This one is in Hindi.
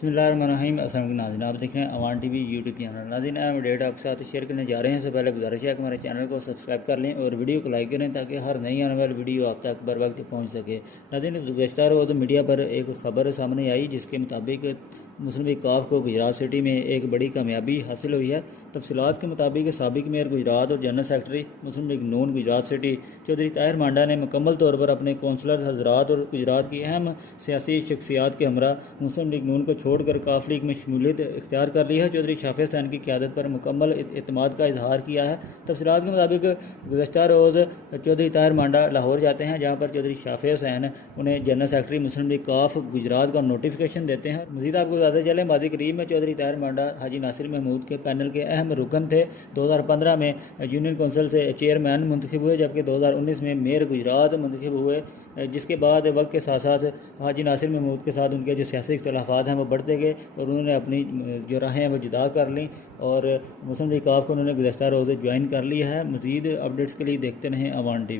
बिस्मिल्लाहिर्रहमानिर्रहीम। अस्सलाम वालेकुम नाज़रीन, आप देख रहे हैं अवान टीवी यूट्यूब चैनल। नाज़रीन, अहम अपडेट आपके साथ शेयर करने जा रहे हैं। इससे पहले गुजारिश है कि हमारे चैनल को सब्सक्राइब कर लें और वीडियो को लाइक करें ताकि हर नई आने वाली वीडियो आप तक बर वक्त पहुँच सके। नाज़रीन, गुज़श्ता रोज़ मीडिया पर एक खबर सामने आई जिसके मुताबिक मुस्लिम लीग काफ को गुजरात सिटी में एक बड़ी कामयाबी हासिल हुई है। तफसीलात के मुताबिक साबिक मेयर गुजरात और जनरल सेक्रेटरी मुस्लिम लीग नून गुजरात सिटी चौधरी ताहिर मांडा ने मुकम्मल तौर पर अपने कौंसलर हजरात और गुजरात की अहम सियासी शख्सियात के हमरा मुस्लिम लीग नून को छोड़कर काफ लीग में शमूलियत इख्तियार कर ली है। चौधरी शाफिया हुसैन की क़यादत पर मुकम्मल एतमाद का इजहार किया है। तफसीलात के मुताबिक गुज़श्ता रोज़ चौधरी ताहिर मांडा लाहौर जाते हैं, जहाँ पर चौधरी शाफिया हुसैन उन्हें जनरल सेक्रेटरी मुस्लिम लीग काफ गुजरात का नोटिफिकेशन देते हैं। मज़ीद आपको बताते चले, माजी करीब में चौधरी ताहिर मांडा हाजी नासिर महमूद के पैनल के अहम रुकन थे। 2015 में यूनियन कौंसिल से चेयरमैन मुंतखब हुए, जबकि 2019 में मेयर गुजरात मुंतखब हुए। जिसके बाद वक्त के साथ साथ हाजी नासिर महमूद के साथ उनके जो सियासी इख्तलाफात हैं वो बढ़ते गए और उन्होंने अपनी जो राहें हैं वो जुदा कर लीं और मुस्लिम लीग काफ को उन्होंने गुज़श्ता रोज़ ज्वाइन कर लिया है। मज़ीद अपडेट्स के लिए देखते रहें अवान टीवी।